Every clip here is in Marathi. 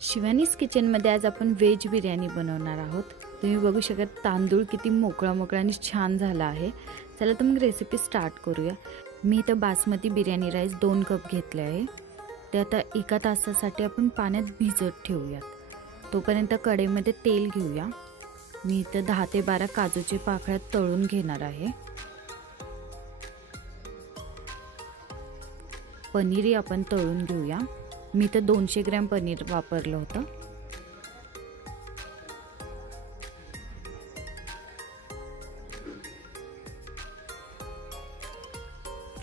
शिवानीज किचनमध्ये आज आपण व्हेज बिर्याणी बनवणार आहोत। तुम्ही बघू शकता तांदूळ किती मोकळा आणि छान झाला आहे। चला तर मग रेसिपी स्टार्ट करूया। मी इथे बासमती बिर्याणी राईस 2 कप घेतले आहे। ते आता 1 तासासाठी आपण पाण्यात भिजत ठेवूया। तोपर्यंत कढईमध्ये तेल घेऊया। मी इथे 10 ते 12 काजूचे पाकळ्या तळून घेणार आहे। पनीर आपण तळून घेऊया। मी तर 200 ग्रॅम पनीर वापरलं होतं।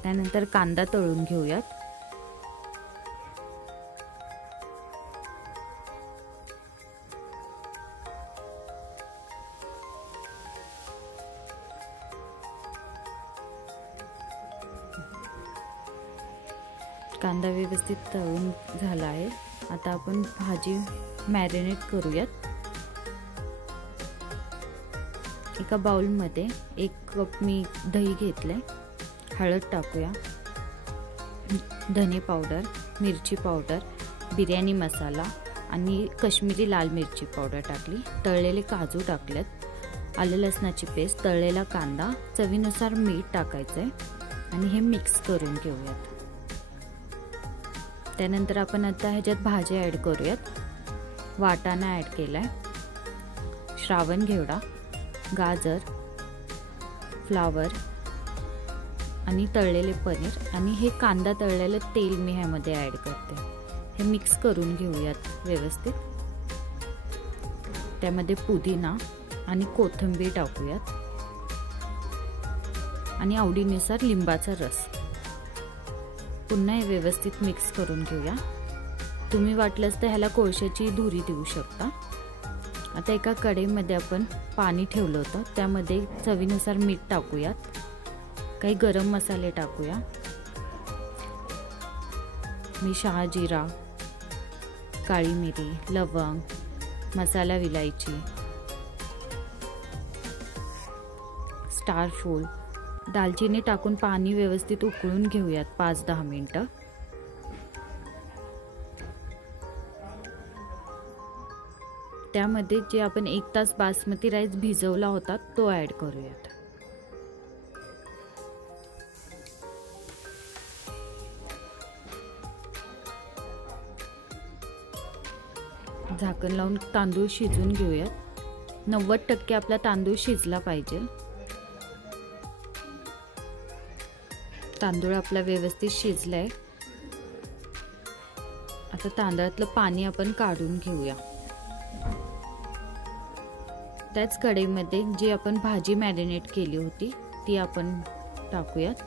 त्यानंतर कांदा तळून घेऊयात। कांदा व्यवस्थित तळून झाला आहे। आता आपण भाजी मॅरिनेट करूयात। एका बाउल मध्ये 1 कप मी दही घेतले। हळद टाकूया, धने पावडर, मिरची पावडर, बिर्याणी मसाला आणि काश्मीरी लाल मिरची पावडर टाकली। तळलेले काजू टाकलेत, आलं लसणाची पेस्ट, तळलेला कांदा, चवीनुसार मीठ टाकायचंय आणि हे मिक्स करून घेऊयात। त्यानंतर आपण आता ह्याच्यात भाज्या ऍड करूयात। वाटाणा ऍड केलाय, श्रावण घेवडा, गाजर, फ्लावर आणि तळलेले पनीर आणि हे कांदा तळलेले तेल मी ह्यामध्ये ऍड करते। हे मिक्स करून घेऊयात व्यवस्थित। त्यामध्ये पुदिना आणि कोथिंबीर टाकूयात आणि आवडीनुसार लिंबाचा रस। पुन्हा हे व्यवस्थित मिक्स करून घेऊया। तुम्ही वाटलंच तर ह्याला कोळशाची धुरी देऊ शकता। आता एका कढईमध्ये आपण पाणी ठेवलं होतं, त्यामध्ये चवीनुसार मीठ टाकूयात, काही गरम मसाले टाकूया। मी शहाजिरा, काळी मिरी, लवंग, मसाला विलायची, स्टार फूल, दालचिनी टाकून पाणी व्यवस्थित उकळून घेऊयात 5-10 मिनिटं। त्यामध्ये जे आपण 1 तास बासमती राईस भिजवला होता तो ऍड करूयात। झाकण लावून तांदूळ शिजवून घेऊयात। 90% आपला तांदूळ शिजला पाहिजे। तांदूळ आपला व्यवस्थित शिजलाय। आता तांदळातलं पाणी आपण काढून घेऊया। त्याच कढईमध्ये जी आपण भाजी मॅरिनेट केली होती ती आपण टाकूयात।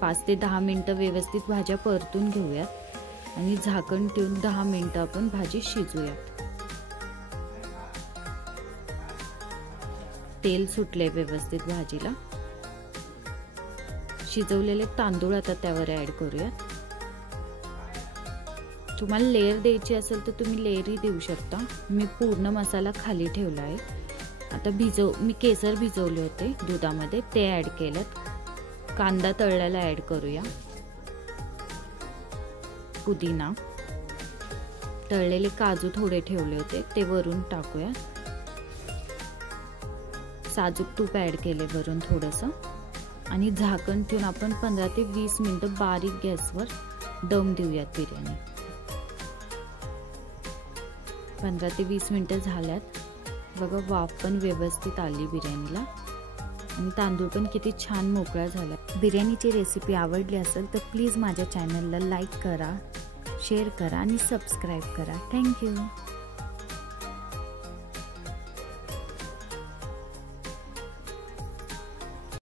पाच ते 10 मिनिटं व्यवस्थित भाज्या परतून घेऊयात आणि झाकण ठेवून 10 मिनिटं आपण भाजी शिजवूयात। तेल सुटले व्यवस्थित भाजीला। शिजवलेले तांदूळ आता त्यावर ऍड करूयात। तुम्हाला लेयर द्यायची असेल तर तुम्ही लेयरही देऊ शकता। मी पूर्ण मसाला खाली ठेवला आहे। आता मी केसर भिजवले होते दुधामध्ये, ते ऍड केलेत। कांदा तळलेला ऍड करूया, पुदिना, तळलेले काजू थोडे ठेवले होते ते वरून टाकूया। साजूक तूप ऍड केले वरून थोडंसं आणि झाकण ठेवून आपण 15 ते 20 मिनिटं बारीक गॅसवर दम देऊयात बिर्याणी। 15 ते 20 मिनिटं झाल्यात बघा, वाफ पण व्यवस्थित आली बिर्याणीला आणि तांदूळ पण किती छान मोकळा झाला। बिर्याणीची रेसिपी आवडली असेल तर प्लीज माझ्या चॅनलला लाईक करा, शेअर करा आणि सबस्क्राईब करा। थँक्यू।